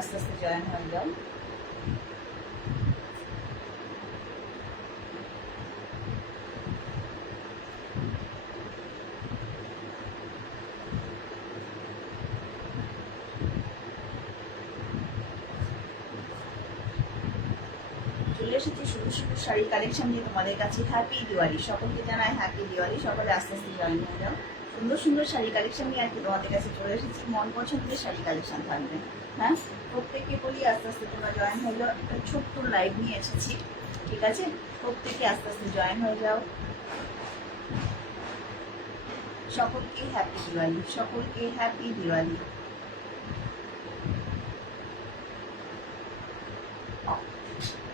আস্তে আস্তে জয়েন হয়ে যাও। চলে এসেছি সুন্দর সুন্দর শাড়ি কালেকশন নিয়ে তোমাদের কাছে। হ্যাপি দিওয়ালি, সকলকে জানাই হ্যাপি দিওয়ালি। সকলে আস্তে আস্তে জয়েন হয়ে যাও। সুন্দর সুন্দর শাড়ি কালেকশন নিয়ে আজকে তোমাদের কাছে চলে এসেছি। মন পছন্দের শাড়ি কালেকশন থাকবে। হ্যাঁ, প্রত্যেককে বলি আস্তে আস্তে তোমরা জয়েন হয়ে যাও। একটা ছোট্ট লাইভ নিয়ে এসেছি, ঠিক আছে? প্রত্যেকে আস্তে আস্তে জয়েন হয়ে যাও। সকলকে হ্যাপি দিওয়ালি, সকলকে হ্যাপি দিওয়ালি।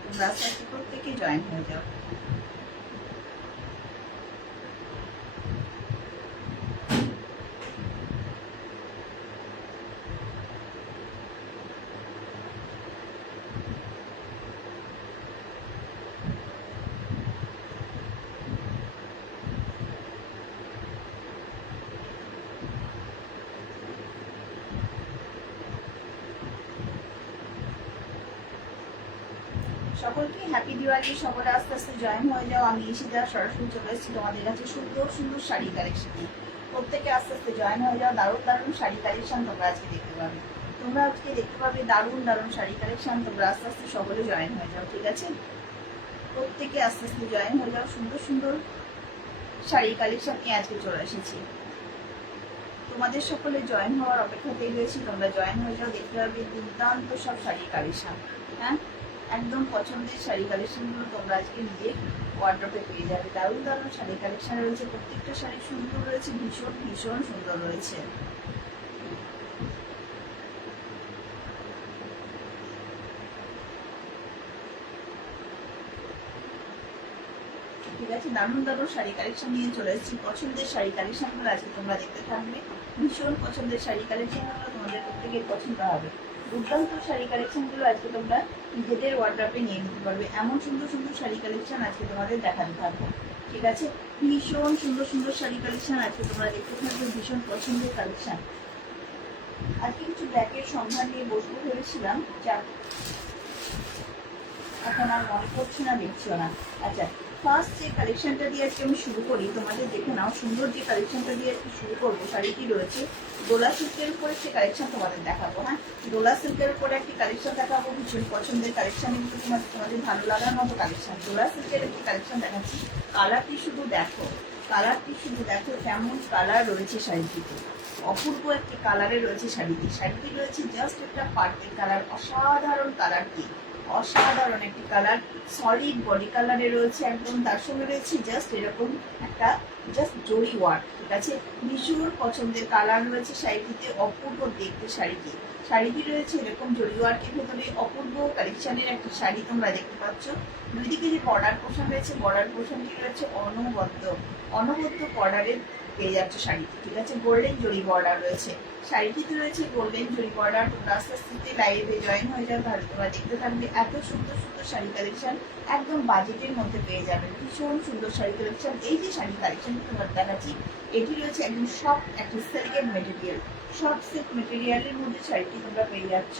তোমরা আস্তে আস্তে প্রত্যেকে জয়েন হয়ে যাও। সকলকে হ্যাপি দিওয়ালি। সকলে আস্তে আস্তে জয়েন হয়ে যাও। আমি ঈশিতা সরাসরি চলে এসেছি তোমাদের কাছে সুন্দর সুন্দর শাড়ি কালেকশন নিয়ে। প্রত্যেকে আস্তে আস্তে জয়েন হয়ে যাও। দারুণ দারুণ শাড়ি কালেকশন তোমরা আজকে দেখতে পাবে। তোমরা আজকে দেখতে পাবে দারুণ দারুণ শাড়ি কালেকশন। তোমরা আস্তে আস্তে সকলে জয়েন হয়ে যাও, ঠিক আছে? প্রত্যেকে আস্তে আস্তে জয়েন হয়ে যাও। সুন্দর সুন্দর শাড়ি কালেকশন নিয়ে আজকে চলে এসেছি। তোমাদের সকলে জয়েন হওয়ার অপেক্ষাতেই রয়েছি। তোমরা জয়েন হয়ে যাও, দেখতে পাবে দুর্দান্ত সব শাড়ি কালেকশন। হ্যাঁ, একদম পছন্দের শাড়ি কালেকশনগুলো তোমরা আজকে নিজে ওয়ার্ড্রপে পেয়ে যাবে। দারুণ দারুণ শাড়ি কালেকশন রয়েছে। প্রত্যেকটা শাড়ি সুন্দর রয়েছে, ভীষণ ভীষণ সুন্দর রয়েছে। ঠিক আছে, দারুণ দারুণ শাড়ি কালেকশন নিয়ে চলে এসেছি। পছন্দের শাড়ি কালেকশনগুলো আজকে তোমরা দেখতে থাকবে। ভীষণ পছন্দের শাড়ি কালেকশনগুলো তোমাদের প্রত্যেকের পছন্দ হবে। দুর্দান্ত শাড়ি কালেকশনগুলো আজকে তোমরা নিজেদের ওয়ার্ড্রপে নিয়ে নিতে পারবে। এমন সুন্দর সুন্দর শাড়ি কালেকশন আজকে তোমাদের দেখাতে থাকবো, ঠিক আছে? ভীষণ সুন্দর সুন্দর শাড়ি কালেকশন আজকে তোমরা দেখতে থাকবে। ভীষণ পছন্দের কালেকশন। আজকে কিছু ব্যাগের সন্ধান নিয়ে বসবো ভেবেছিলাম, যা এখন আর মনে পড়ছে না, দেখছিও না। আচ্ছা, ফার্স্ট যে কালেকশনটা দিয়ে আজকে আমি শুরু করি, তোমাদের দেখে নাও। সুন্দর যে কালেকশনটা দিয়ে আজকে শুরু করবো, শাড়িটি রয়েছে ডোলা সিল্কের উপরে একটি কালেকশন তোমাদের দেখাবো। হ্যাঁ, ডোলা সিল্কের উপরে একটি কালেকশন দেখাবো। ভীষণ পছন্দের কালেকশন, কিন্তু তোমাদের ভালো লাগার মতো কালেকশন। ডোলা সিল্কের একটি কালেকশন দেখাচ্ছি। কালারটি শুধু দেখো, কালারটি শুধু দেখো কেমন কালার রয়েছে শাড়িটিতে। অপূর্ব একটি কালারে রয়েছে শাড়িটি। শাড়িটি রয়েছে জাস্ট একটা পার্পল কালার। অসাধারণ কালারটি, অসাধারণ একটি কালার। সলিড বডি কালারে রয়েছে একদম। তার সঙ্গে রয়েছে জাস্ট এরকম একটা জাস্ট জরি ওয়ার্ক, ঠিক আছে? ভীষণ পছন্দের কালার রয়েছে শাড়িটিতে। অপূর্ব দেখতে শাড়িটি। শাড়িটি রয়েছে এরকম জরি ওয়ার্কের ভেতরে। অপূর্ব কালেকশনের একটি শাড়ি তোমরা দেখতে পাচ্ছ। দুই দিকে যে বর্ডার পোর্শন রয়েছে, বর্ডার পোর্শনটি রয়েছে অনবদ্য অনবদ্য বর্ডারের পেয়ে যাচ্ছে শাড়িটি, ঠিক আছে? গোল্ডেন জরি বর্ডার রয়েছে শাড়িটিতে, রয়েছে গোল্ডেন জরি বর্ডার। তোমরা আস্তে আস্তে লাইভে জয়েন হয়ে যাও, তাহলে তোমরা দেখতে থাকবে এত সুন্দর সুন্দর শাড়ি কালেকশন। একদম বাজেটের মধ্যে পেয়ে যাবে ভীষণ সুন্দর শাড়ি কালেকশন। এই যে শাড়ি কালেকশনটি তোমার দেখাচ্ছি, এটি রয়েছে একদম সফট একটি সিল্কের মেটেরিয়াল। সফট সিল্ক মেটেরিয়ালের মধ্যে শাড়িটি তোমরা পেয়ে যাচ্ছ।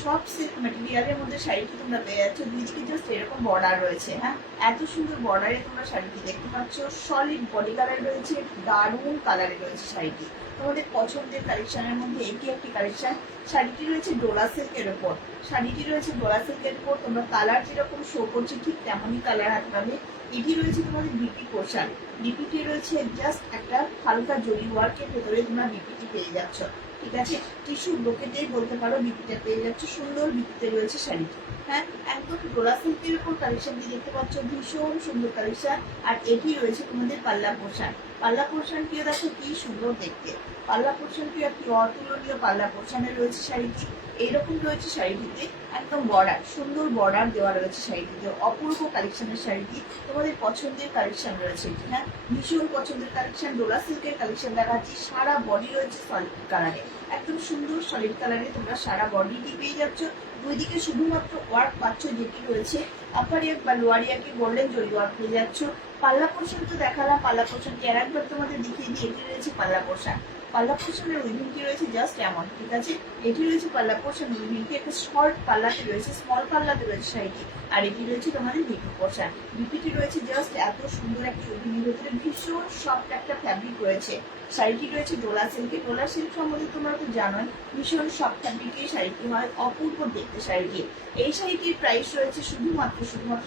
সফট সিল্ক মেটেরিয়ালের মধ্যে শাড়িটি তোমরা পেয়ে যাচ্ছ। দুই দিকে জাস্ট এরকম বর্ডার রয়েছে। হ্যাঁ, এত সুন্দর বর্ডারে তোমরা শাড়িটি দেখতে পাচ্ছ। সলিড বডি কালার রয়েছে, দারুণ কালারে রয়েছে শাড়িটি। তোমাদের পছন্দের কালেকশনের মধ্যে এটি একটি কালেকশন। শাড়িটি রয়েছে ডোলা সিল্কের ওপর। শাড়িটি রয়েছে ডোলা সিল্কের উপর। তোমরা কালার যেরকম শো করছে ঠিক তেমনই কালার হাতে পাবে। এটি রয়েছে তোমাদের বিপি পোর্শন। বিপিটি রয়েছে জাস্ট একটা হালকা জরি ওয়ার্কের ভেতরে তোমরা বিপিটি পেয়ে যাচ্ছ, ঠিক আছে? টিস্যু ব্রোকেটেই বলতে পারো, বিপিটা পেয়ে যাচ্ছে। সুন্দর বিপিতে রয়েছে শাড়িটি। হ্যাঁ, একদম ডোলা সিল্কের উপর কালেকশনটি দেখতে পাচ্ছ। ভীষণ সুন্দর কালেকশন। আর এটি রয়েছে তোমাদের পাল্লা পোর্শন। পাল্লা পোর্শনটিও দেখো কি সুন্দর দেখতে। পাল্লা পোর্শনটিও একটি অতুলনীয় পাল্লা পোর্শনে রয়েছে শাড়িটি। এইরকম রয়েছে শাড়িটিতে একদম বর্ডার, সুন্দর বর্ডার দেওয়া রয়েছে শাড়িটিতে। অপূর্ব কালেকশনের শাড়িটি। তোমাদের পছন্দের কালেকশন রয়েছে এটি। হ্যাঁ, ভীষণ পছন্দের কালেকশন। ডোলা সিল্কের কালেকশন দেখাচ্ছি। সারা বডি রয়েছে সলিড কালারে, একদম সুন্দর সলিড কালারে তোমরা সারা বডিটি পেয়ে যাচ্ছ। দুই দিকে শুধুমাত্র ওয়ার্ক পাচ্ছ, যেটি রয়েছে আপার ইয়াক বা লোয়ার ইয়াকে গোল্ডেন জরি ওয়ার্ক পেয়ে যাচ্ছ। পাল্লা পোর্শন তো দেখালাম, পাল্লা পোর্শনটি আর একবার তোমাদের দেখিয়ে দিই। এটি রয়েছে পাল্লা পোর্শন। পাল্লা পোর্শনের উইভিংটি রয়েছে জাস্ট এমন, ঠিক আছে। এটি রয়েছে পাল্লা পোর্শন উইভিংটি, একটা শর্ট পাল্লাতে রয়েছে, স্মল পাল্লাতে রয়েছে শাড়িটি। আর এটি রয়েছে তোমাদের বিপি পোর্শন। বিপিটি রয়েছে জাস্ট এত সুন্দর একটা উইভিংয়ের ভেতরে ভীষণ সফট একটা ফ্যাব্রিক রয়েছে। শাড়িটি রয়েছে ডোলা সিল্কে। ডোলা সিল্ক সম্বন্ধে তোমরা তো জানোই, ভীষণ সফট ফ্যাব্রিকের শাড়িটি হয়, অপূর্ব দেখতে শাড়িটি। এই শাড়িটির প্রাইস রয়েছে শুধুমাত্র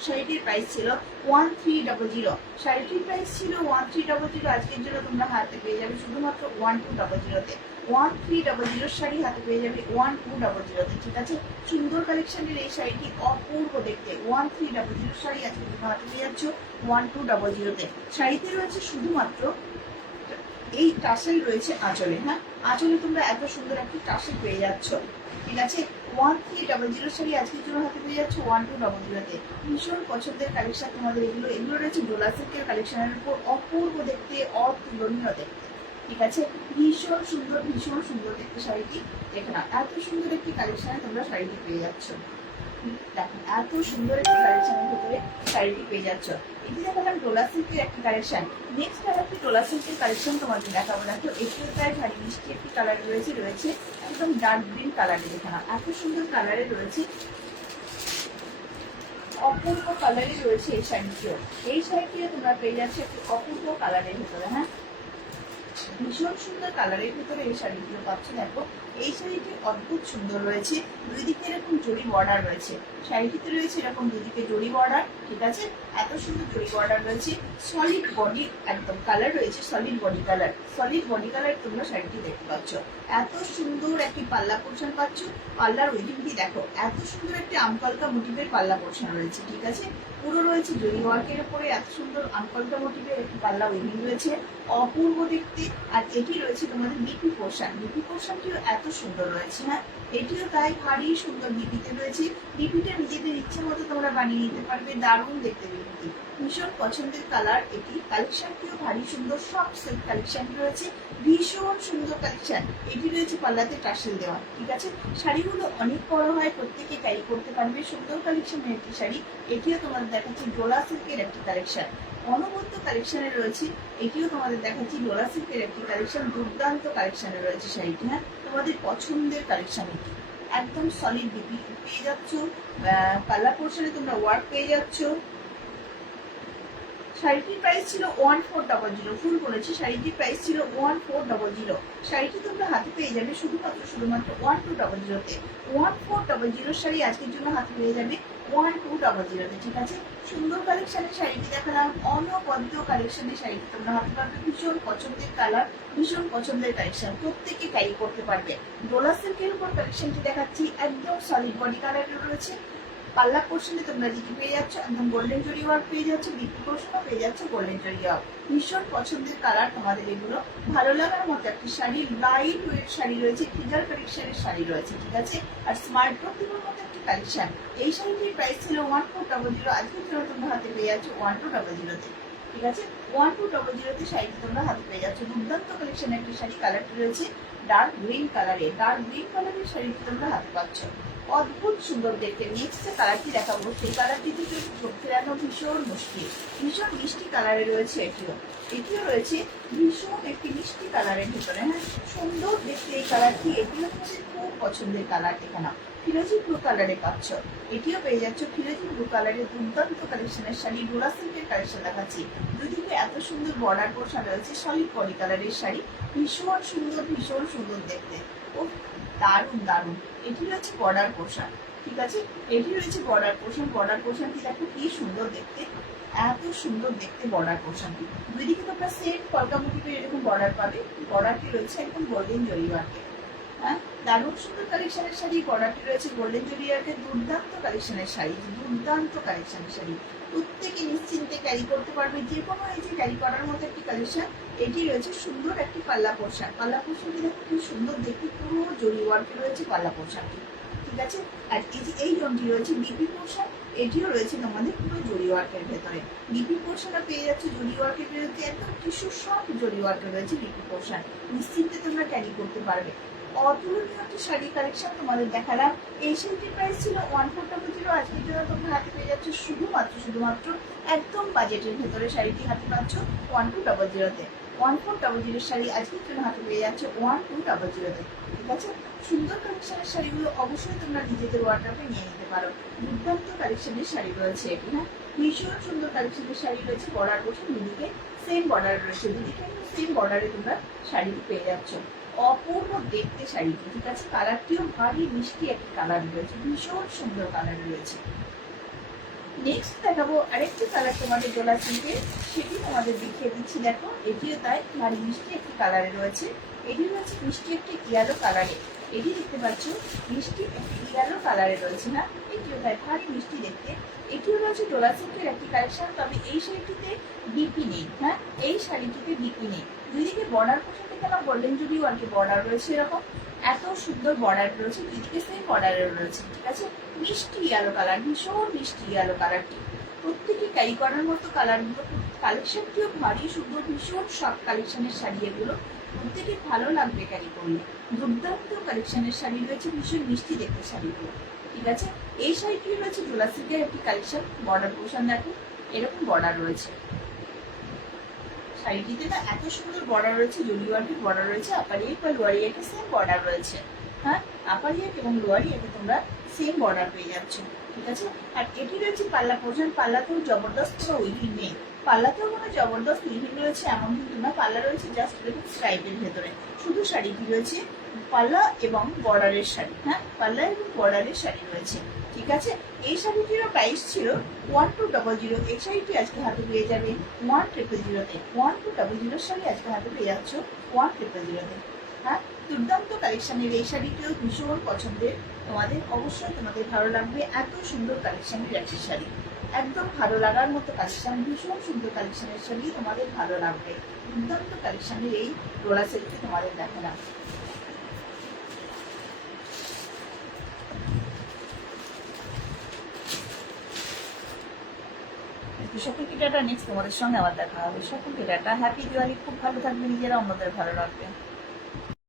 শাড়িটির প্রাইস ছিল 1300। শাড়িটির প্রাইস ছিল 1300। আজকের জন্য তোমরা হাতে পেয়ে যাবে শুধুমাত্র 1200-তে। 1300 শাড়ি হাতে পেয়ে যাবে 1200-তে, ঠিক আছে। সুন্দর কালেকশনের এই শাড়িটি অপূর্ব দেখতে। 1300 শাড়ি আজকে তোমরা হাতে পেয়ে যাচ্ছ 1200-তে। শাড়িতে রয়েছে শুধুমাত্র এই টাসেল রয়েছে আঁচলে। হ্যাঁ, আঁচলে তোমরা এত সুন্দর একটি টাসেল পেয়ে যাচ্ছ, ঠিক আছে। 1300 শাড়ি আজকের জন্য হাতে পেয়ে যাচ্ছ 1200-তে। ভীষণ পছন্দের কালেকশন তোমাদের এগুলো। এগুলো রয়েছে ডোলা সিল্কের কালেকশনের উপর, অপূর্ব দেখতে, অতুলনীয় দেখতে, ঠিক আছে। ভীষণ সুন্দর দেখতে শাড়িটি। দেখে না, এত সুন্দর একটি কালেকশনে তোমরা শাড়িটি পেয়ে যাচ্ছ। দেখো, এত সুন্দর একটি কালেকশনের ভেতরে শাড়িটি পেয়ে যাচ্ছ। এটি দেখালাম ডোলা সিল্কের একটি কালেকশন। নেক্সট আর একটি ডোলা সিল্কের কালেকশন তোমাদের দেখাবো। দেখো, এটিও প্রায় ভারী মিষ্টি একটি কালার রয়েছে একদম ডার্ক গ্রিন কালারে। দেখে না, এত সুন্দর কালারে রয়েছে, অপূর্ব কালারে রয়েছে এই শাড়িটিও। এই শাড়িটিও তোমরা পেয়ে যাচ্ছ একটি অপূর্ব কালারের ভেতরে। হ্যাঁ, ভীষণ সুন্দর কালারের ভিতরে এই শাড়িটিও পাচ্ছ। দেখো, এই শাড়িটি অদ্ভুত সুন্দর রয়েছে, দুই দিকে এরকম জরি বর্ডার রয়েছে। শাড়িটিতে রয়েছে এরকম দুদিকে জরি বর্ডার, ঠিক আছে। এত সুন্দর জরি বর্ডার রয়েছে, সলিড বডি একদম কালার রয়েছে, সলিড বডি কালার তোমরা শাড়িটি দেখতে পাচ্ছ। এত সুন্দর একটি পাল্লা পোর্শন পাচ্ছ। পাল্লার উইভিংটি দেখো, এত সুন্দর একটি আমকলকা মোটিভের পাল্লা পোর্শন রয়েছে, ঠিক আছে। পুরো রয়েছে জরি ওয়ার্কের উপরে এত সুন্দর আমকলকা মোটিভের একটি পাল্লা উইভিং রয়েছে, অপূর্ব দেখতে। আর এটি রয়েছে তোমাদের বিপি পোর্শনটিও এত সুন্দর রয়েছে। হ্যাঁ, এটিও তাই ভারী সুন্দর বিপিতে রয়েছে। বিপিটা নিজেদের ইচ্ছে মতো তোমরা বানিয়ে নিতে পারবে, দারুণ দেখতে বিপিটি। ভীষণ পছন্দের কালার এটি। কালেকশনটিও ভারী সুন্দর, সব সিল্ক কালেকশন রয়েছে, ভীষণ সুন্দর কালেকশন। এটি রয়েছে পাল্লাতে টাসেল দেওয়া, ঠিক আছে। শাড়িগুলো অনেক বড় হয়, প্রত্যেকে ক্যারি করতে পারবে, সুন্দর কালেকশনের একটি শাড়ি। এটিও তোমাদের দেখাচ্ছি ডোলা সিল্কের একটি কালেকশন, অনবদ্য কালেকশনে রয়েছে। এটিও তোমাদের দেখাচ্ছি ডোলা সিল্কের একটি কালেকশন, দুর্দান্ত কালেকশনে রয়েছে শাড়িটি। হ্যাঁ, তোমাদের পছন্দের কালেকশন এটি। একদম সলিড বিপি পেয়ে যাচ্ছ, পাল্লা পোর্শনে তোমরা ওয়ার্ক পেয়ে যাচ্ছ। শাড়িটির প্রাইস ছিল 1400, ফুল বলেছি, শাড়িটির প্রাইস ছিল 1400। শাড়িটি তোমরা হাতে পেয়ে যাবে শুধুমাত্র 1200-তে। 1400 শাড়ি আজকের জন্য হাতে পেয়ে যাবে 1200-তে, ঠিক আছে। সুন্দর কালেকশনের শাড়িটি দেখালাম, অনবদ্য কালেকশনের শাড়িটি তোমরা হাতে পারবে। ভীষণ পছন্দের কালার, ভীষণ পছন্দের কালেকশন, প্রত্যেকে ক্যারি করতে পারবে। ডোলা সিল্কের উপর কালেকশনটি দেখাচ্ছি, একদম সলিড বডি কালারের রয়েছে। পাল্লা পোর্শনে তোমরা যেটি পেয়ে যাচ্ছ একদম গোল্ডেন জরি ওয়ার্ক পেয়ে যাচ্ছ, বিপি পোর্শনও পেয়ে যাচ্ছ গোল্ডেন জরি ওয়ার্ক। ভীষণ পছন্দের কালার তোমাদের এগুলো। ভালো লাগার মতো একটি শাড়ি, লাইট ওয়েট শাড়ি রয়েছে, ফিগার কালেকশনের শাড়ি রয়েছে, ঠিক আছে। আর স্মার্ট ওয়ার্ক দেওয়ার মতো একটি কালেকশন। এই শাড়িটির প্রাইস ছিল 1400, আজকের জন্য তোমরা হাতে পেয়ে যাচ্ছ 1200-তে, ঠিক আছে। 1200-তে শাড়িটি তোমরা হাতে পেয়ে যাচ্ছ। দুর্দান্ত কালেকশনের একটি শাড়ি, কালারটি রয়েছে ডার্ক গ্রিন কালারের শাড়িটি তোমরা হাতে পাচ্ছ, অদ্ভুত সুন্দর দেখতে। নেক্সট যে কালারটি দেখাবো, সেই কালারটি থেকে চোখ ফেরানো ভীষণ মুশকিল। ভীষণ মিষ্টি কালারে রয়েছে এটিও রয়েছে ভীষণ একটি মিষ্টি কালারের ভিতরে। হ্যাঁ, সুন্দর দেখতে এই কালারটি। এটিও হচ্ছে খুব পছন্দের কালার। এখানে ফিরোজি ব্লু কালারে পাচ্ছ, এটিও পেয়ে যাচ্ছ ফিরোজি ব্লু কালারের দুর্দান্ত কালেকশনের শাড়ি। ডোলা সিল্কের কালেকশন দেখাচ্ছি, দুদিকে এত সুন্দর বর্ডার পোর্শন রয়েছে, সলিড বডি কালারের শাড়ি, ভীষণ সুন্দর দেখতে। ও দারুণ। এটি রয়েছে বর্ডার পোর্শন, ঠিক আছে। এটি রয়েছে বর্ডার পোর্শনটি দেখো কি সুন্দর দেখতে, এত সুন্দর দেখতে বর্ডার পোর্শনটি। দুই দিকে তোমরা সেম কলকা মোটিভের এরকম বর্ডার পাবে। বর্ডারটি রয়েছে একদম গোল্ডেন জরি ওয়ার্কে। হ্যাঁ, দারুণ সুন্দর কালেকশনের শাড়ি। বর্ডারটি রয়েছে গোল্ডেন জরি ওয়ার্কের, দুর্দান্ত কালেকশনের শাড়ি। প্রত্যেকে নিশ্চিন্তে ক্যারি করতে পারবে, যে কোনো এজে ক্যারি করার মতো একটি কালেকশন। এটি রয়েছে সুন্দর একটি পাল্লা পোর্শনটি দেখো কি সুন্দর দেখতে, পুরো জরি ওয়ার্কে রয়েছে পাল্লা পোর্শনটি, ঠিক আছে। আর এই জোনটি রয়েছে বিপি পোর্শন, এটিও রয়েছে তোমাদের পুরো জরি ওয়ার্কের ভেতরে। বিপি পোর্শনটা পেয়ে যাচ্ছে জরি ওয়ার্কের ভেতরে, একদম টিস্যু সব জরি ওয়ার্কে রয়েছে বিপি পোর্শন। নিশ্চিন্তে তোমরা ক্যারি করতে পারবে। অতুলনীয় একটি শাড়ি কালেকশন তোমাদের দেখালাম। এই শাড়িটির প্রাইস ছিল 1400, আজকের জন্য তোমরা হাতে পেয়ে যাচ্ছ শুধুমাত্র একদম বাজেটের ভেতরে শাড়িটি হাতে পাচ্ছ 1200-তে। 1400 শাড়ি আজকের জন্য হাতে পেয়ে যাচ্ছে 1200-তে। ঠিক আছে, সুন্দর কালেকশনের শাড়িগুলো অবশ্যই তোমরা নিজেদের ওয়ার্ড্রপে নিয়ে নিতে পারো। দুর্দান্ত কালেকশনের শাড়ি রয়েছে এটি, হ্যাঁ ভীষণ সুন্দর কালেকশনের শাড়ি রয়েছে। বর্ডার বছর দুদিকে সেম বর্ডার রয়েছে, দুদিকে সেম বর্ডারে তোমরা শাড়িটি পেয়ে যাচ্ছ। অপূর্ব দেখতে শাড়িটি, ঠিক আছে, কালারটিও ভারী মিষ্টি একটি কালার রয়েছে, ভীষণ সুন্দর কালার রয়েছে। নেক্সট দেখাবো আরেকটি কালার তোমাদের ডোলা সিল্কের, সেটি তোমাদের দেখিয়ে দিচ্ছি। দেখো এটিও তাই ভারী মিষ্টি একটি কালারে রয়েছে। এটি রয়েছে মিষ্টি একটি ইয়েলো কালারে, এটি দেখতে পাচ্ছ মিষ্টি একটি ইয়েলো কালারে রয়েছে না, এটিও তাই ভারী মিষ্টি দেখতে। এটিও রয়েছে ডোলা সিল্কের একটি কালেকশন, তবে এই শাড়িটিতে বিপি নেই। হ্যাঁ, এই শাড়িটিতে বিপি নেই। দুইদিকে বর্ডার পোশাকে কেন গোল্ডেন জুড়ি আর কি বর্ডার রয়েছে, এরকম এত সুন্দর বর্ডার রয়েছে, দুইদিকে সেম বর্ডারের রয়েছে। ঠিক আছে, মিষ্টি ইয়েলো কালার, ভীষণ মিষ্টি ইয়েলো কালারটি, প্রত্যেকে ক্যারি করার মতো কালারগুলো। কালেকশনটিও ভারী সুন্দর, ভীষণ সব কালেকশনের শাড়ি এগুলো, প্রত্যেকে ভালো লাগবে ক্যারি করলে। দুর্দান্ত কালেকশনের শাড়ি রয়েছে, ভীষণ মিষ্টি দেখতে শাড়িগুলো। ঠিক আছে, এই শাড়িটি রয়েছে ডোলা সিল্কের একটি কালেকশন। বর্ডার পোর্শন দেখো এরকম বর্ডার রয়েছে শাড়িটিতে, না এত সুন্দর বর্ডার রয়েছে, জরি ওয়ার্কের বর্ডার রয়েছে, আপার ইয়েক বা লোয়ার ইয়েকে সেম বর্ডার রয়েছে। হ্যাঁ, আপার ইয়েক এবং লোয়ার ইয়েকে তোমরা সেম বর্ডার পেয়ে যাচ্ছ। ঠিক আছে, আর এটি রয়েছে পাল্লা পোর্শন। পাল্লাতেও জবরদস্ত কোনো উইভিং নেই, পাল্লাতেও কোনো জবরদস্ত উইভিং রয়েছে এমন কিন্তু না, পাল্লা রয়েছে জাস্ট এরকম স্ট্রাইপের ভেতরে। শুধু শাড়িটি রয়েছে পাল্লা এবং বর্ডারের শাড়ি। হ্যাঁ, পাল্লা এবং বর্ডারের শাড়ি রয়েছে। ঠিক আছে, এই শাড়িটিরও প্রাইস ছিল 1200। এই শাড়িটি আজকে হাতে পেয়ে যাবে 1000-তে। 1200 শাড়ি আজকে হাতে পেয়ে যাচ্ছ 1000-তে। হ্যাঁ, দুর্দান্ত কালেকশনের এই শাড়িটিও ভীষণ পছন্দের তোমাদের, অবশ্যই তোমাদের ভালো লাগবে। এত সুন্দর কালেকশনের একটি শাড়ি, একদম ভালো লাগার মতো কালেকশন, ভীষণ সুন্দর কালেকশনের শাড়ি, তোমাদের ভালো লাগবে। দুর্দান্ত কালেকশনের এই ডোলা সিল্কটি তোমাদের দেখালাম। সকলকে টাটা, নেক্সট তোমাদের সঙ্গে আবার দেখা হবে। সকলকে টাটা, হ্যাপি দিওয়ালি, খুব ভালো থাকবে নিজেরা, অন্যদের ভালো রাখবে।